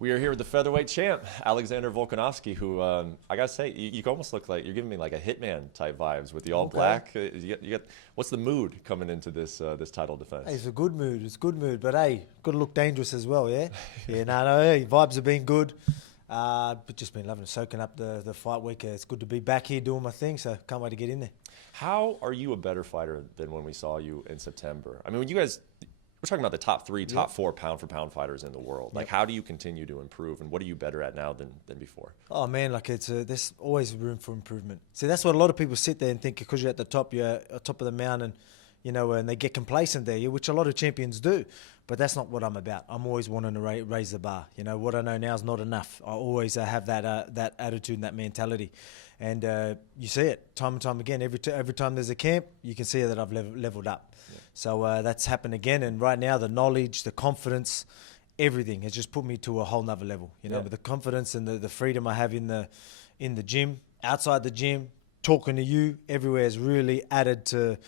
We are here with the featherweight champ, Alexander Volkanovski, who I gotta say, you almost look like you're giving me like a hitman type vibes with the all black. What's the mood coming into this title defense? Hey, it's a good mood. It's a good mood, but hey, got to look dangerous as well. Yeah, yeah. No. Hey, vibes have been good. But just been loving it, soaking up the fight week. It's good to be back here doing my thing. So can't wait to get in there. How are you a better fighter than when we saw you in September? I mean, when you guys. We're talking about the top three, top four pound-for-pound fighters in the world. Like, how do you continue to improve, and what are you better at now than before? Oh, man, like there's always room for improvement. See, that's what a lot of people sit there and think because you're at the top, you're at top of the mountain, you know, and they get complacent there, which a lot of champions do. But that's not what I'm about. I'm always wanting to raise the bar. You know, what I know now is not enough. I always have that attitude and that mentality. And you see it time and time again. Every time there's a camp, you can see that I've leveled up. Yeah. So that's happened again. And right now, the knowledge, the confidence, everything has just put me to a whole nother level. You know, with the confidence and the freedom I have in the gym, outside the gym, talking to you, everywhere has really added to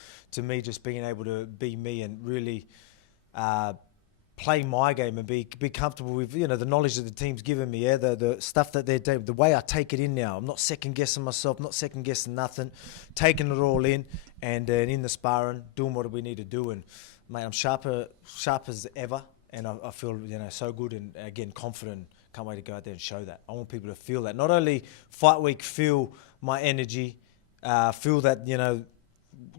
me just being able to be me and really play my game and be comfortable with, you know, the knowledge that the team's given me, the stuff that they're doing, the way I take it in now. I'm not second-guessing myself, not second-guessing nothing, taking it all in and in the sparring, doing what we need to do. And, mate, I'm sharp as ever, and I feel, you know, so good and, again, confident. Can't wait to go out there and show that. I want people to feel that. Not only fight week, feel my energy, feel that, you know,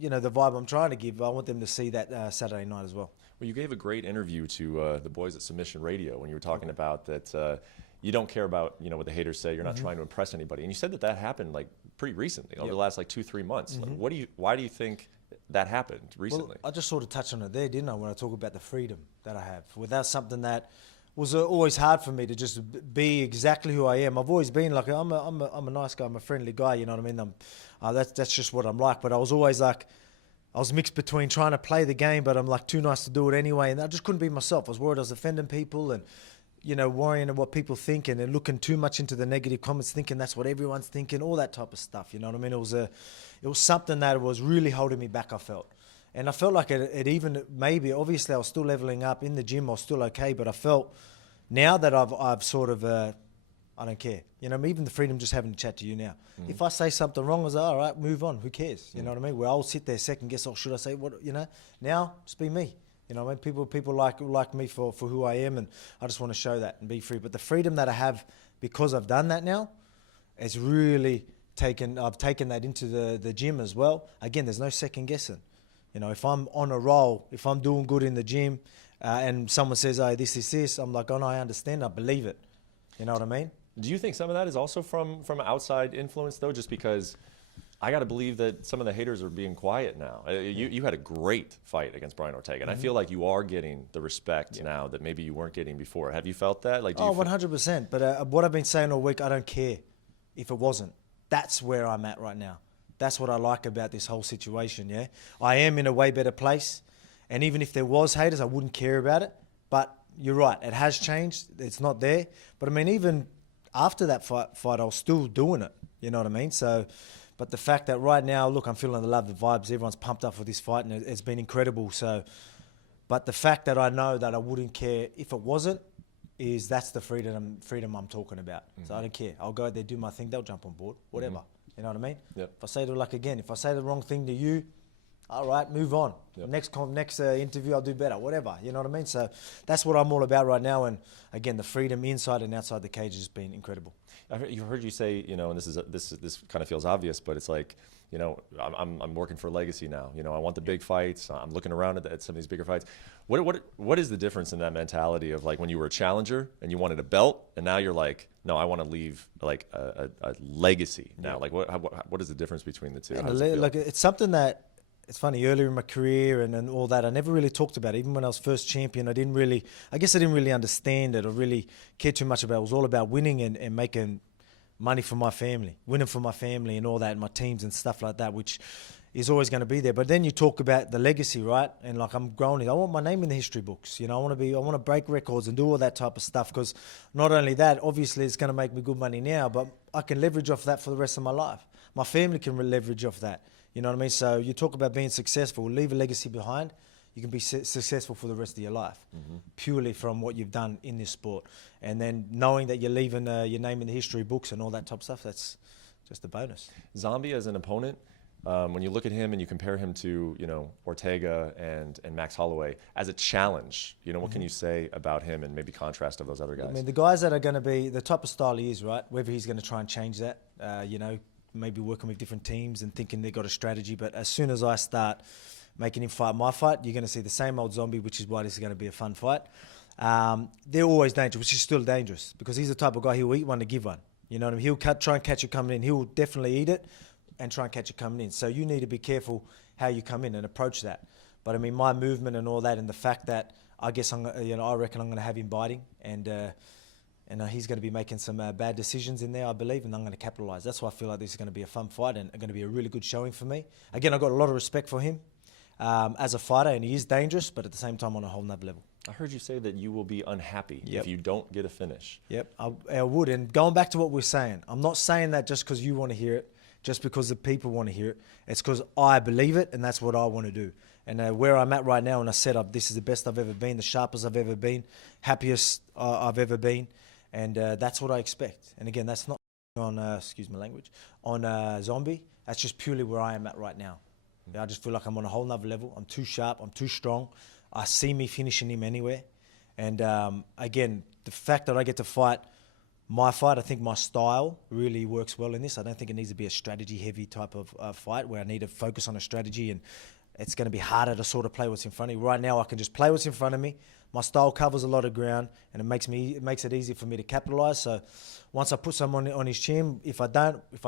the vibe I'm trying to give. I want them to see that Saturday night as well. Well, you gave a great interview to the boys at Submission Radio when you were talking about that you don't care about, you know, what the haters say. You're not trying to impress anybody. And you said that happened like pretty recently, over the last like 2-3 months. Like, why do you think that happened recently? Well, I just sort of touched on it there, didn't I, when I talk about the freedom that I have. Without something that was always hard for me to just be exactly who I am. I've always been like, I'm a nice guy, I'm a friendly guy, you know what I mean? That's just what I'm like. But I was always like, I was mixed between trying to play the game, but I'm like too nice to do it anyway. And I just couldn't be myself. I was worried I was offending people and, you know, worrying about what people think and looking too much into the negative comments, thinking that's what everyone's thinking, all that type of stuff. You know what I mean? It was something that was really holding me back, I felt. And I felt like it even, maybe, obviously I was still leveling up in the gym, I was still okay, but I felt now that I've sort of, I don't care. You know, even the freedom just having to chat to you now. If I say something wrong, I was like, all right, move on. Who cares? You know what I mean? Where I'll sit there second guess, oh, should I say what, you know? Now, just be me. You know what I mean? People like me for who I am, and I just want to show that and be free. But the freedom that I have because I've done that now, it's really I've taken that into the gym as well. Again, there's no second guessing. You know, if I'm on a roll, if I'm doing good in the gym, and someone says, oh, this, I'm like, oh, no, I understand. I believe it. You know what I mean? Do you think some of that is also from outside influence, though, just because I got to believe that some of the haters are being quiet now? You had a great fight against Brian Ortega, and I feel like you are getting the respect now that maybe you weren't getting before. Have you felt that? Like, 100%. But what I've been saying all week, I don't care if it wasn't. That's where I'm at right now. That's what I like about this whole situation, yeah? I am in a way better place, and even if there was haters, I wouldn't care about it. But you're right, it has changed. It's not there. But, I mean, even after that fight, I was still doing it. You know what I mean? So, but the fact that right now, look, I'm feeling the love, the vibes. Everyone's pumped up for this fight, and it's been incredible. So, but the fact that I know that I wouldn't care if it wasn't, that's the freedom I'm talking about. So I don't care. I'll go out there, do my thing. They'll jump on board, whatever. You know what I mean? Yep. If I say if I say the wrong thing to you, all right, move on. Yep. Next interview, I'll do better, whatever. You know what I mean? So that's what I'm all about right now. And again, the freedom inside and outside the cage has been incredible. I've heard you say, you know, and this kind of feels obvious, but it's like, you know, I'm working for legacy now. You know, I want the big fights. I'm looking around at some of these bigger fights. What is the difference in that mentality of like when you were a challenger and you wanted a belt, and now you're like, no, I want to leave like a legacy now. Like what is the difference between the two? Like it's something that. It's funny, earlier in my career and all that, I never really talked about it. Even when I was first champion, I didn't really understand it or really care too much about it. It was all about winning and making money for my family, winning for my family and all that, and my teams and stuff like that, which is always going to be there. But then you talk about the legacy, right? And like I'm growing, I want my name in the history books. You know, I want to break records and do all that type of stuff, because not only that, obviously it's going to make me good money now, but I can leverage off that for the rest of my life. My family can leverage off that. You know what I mean? So you talk about being successful, leave a legacy behind. you can be successful for the rest of your life, purely from what you've done in this sport. And then knowing that you're leaving your name in the history books and all that type of stuff, that's just a bonus. Zombie as an opponent, when you look at him and you compare him to, Ortega and Max Holloway as a challenge, what can you say about him and maybe contrast of those other guys? I mean, the guys that are going to be the type of style he is, right? Whether he's going to try and change that, maybe working with different teams and thinking they've got a strategy. But as soon as I start making him fight my fight, you're going to see the same old Zombie, which is why this is going to be a fun fight. They're always dangerous, which is still dangerous because he's the type of guy he'll eat one to give one. You know what I mean? He'll try and catch it coming in. He'll definitely eat it and try and catch it coming in. So you need to be careful how you come in and approach that. But I mean, my movement and all that, and the fact that I guess I reckon I'm going to have him biting, and he's going to be making some bad decisions in there, I believe, and I'm going to capitalise. That's why I feel like this is going to be a fun fight and going to be a really good showing for me. Again, I've got a lot of respect for him as a fighter, and he is dangerous, but at the same time on a whole nother level. I heard you say that you will be unhappy if you don't get a finish. Yep, I would. And going back to what we're saying, I'm not saying that just because you want to hear it, just because the people want to hear it. It's because I believe it, and that's what I want to do. And where I'm at right now, and I said this is the best I've ever been, the sharpest I've ever been, happiest I've ever been, and that's what I expect. And again, that's not on, excuse my language, on Zombie. That's just purely where I am at right now. I just feel like I'm on a whole nother level. I'm too sharp. I'm too strong. I see me finishing him anywhere. And again, the fact that I get to fight my fight, I think my style really works well in this. I don't think it needs to be a strategy-heavy type of fight where I need to focus on a strategy, and it's going to be harder to sort of play what's in front of me. Right now, I can just play what's in front of me. My style covers a lot of ground, and it makes it easy for me to capitalize. So once I put someone on his chin, if I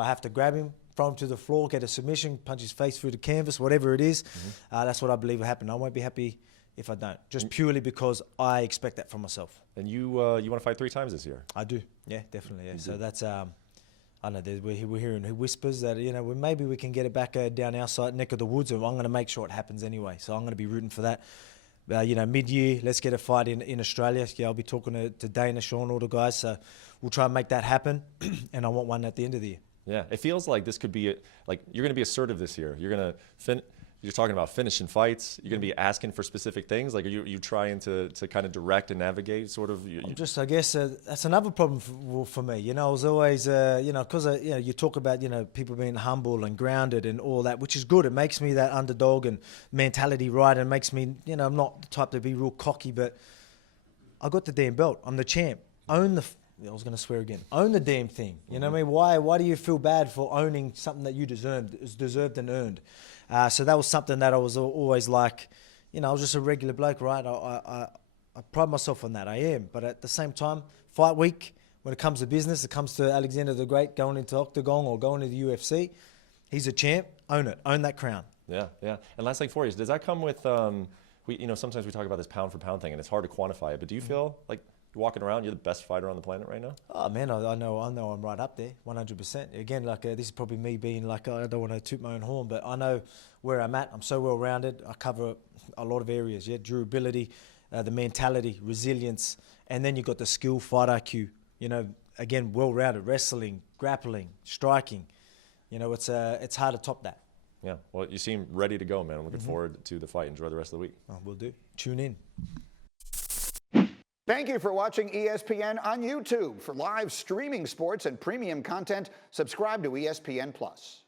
have to grab him, throw him to the floor, get a submission, punch his face through the canvas, whatever it is, that's what I believe will happen. I won't be happy if I don't, just purely because I expect that from myself. And you want to fight 3 times this year? I do, yeah, definitely. Yeah. So that's, I know we're hearing whispers that maybe we can get it back down our side, neck of the woods, and I'm going to make sure it happens anyway. So I'm going to be rooting for that. Mid-year, let's get a fight in Australia. Yeah, I'll be talking to Dana, Sean, all the guys. So we'll try and make that happen, and I want one at the end of the year. Yeah, it feels like this could be you're going to be assertive this year. You're going to You're talking about finishing fights. You're going to be asking for specific things. Like, are you trying to kind of direct and navigate, sort of? I guess that's another problem for me. I was always, because you talk about people being humble and grounded and all that, which is good. It makes me that underdog and mentality right, and makes me, I'm not the type to be real cocky, but I got the damn belt. I'm the champ. I was going to swear again. Own the damn thing. You know what I mean? Why do you feel bad for owning something that you deserved and earned? So that was something that I was always like, I was just a regular bloke, right? I pride myself on that. I am. But at the same time, fight week, when it comes to business, it comes to Alexander the Great going into Octagon or going to the UFC, he's a champ. Own it. Own that crown. Yeah, yeah. And last thing for you, does that come with, sometimes we talk about this pound for pound thing, and it's hard to quantify it, but do you feel like you're walking around, you're the best fighter on the planet right now? Oh man, I know I'm right up there, 100%. Again, this is probably me being I don't want to toot my own horn, but I know where I'm at. I'm so well rounded. I cover a lot of areas. Yeah, durability, the mentality, resilience, and then you've got the skill, fight IQ. Again, well rounded, wrestling, grappling, striking. It's hard to top that. Yeah. Well, you seem ready to go, man. I'm looking forward to the fight. Enjoy the rest of the week. Oh, will do. Tune in. Thank you for watching ESPN on YouTube. For live streaming sports and premium content, subscribe to ESPN+.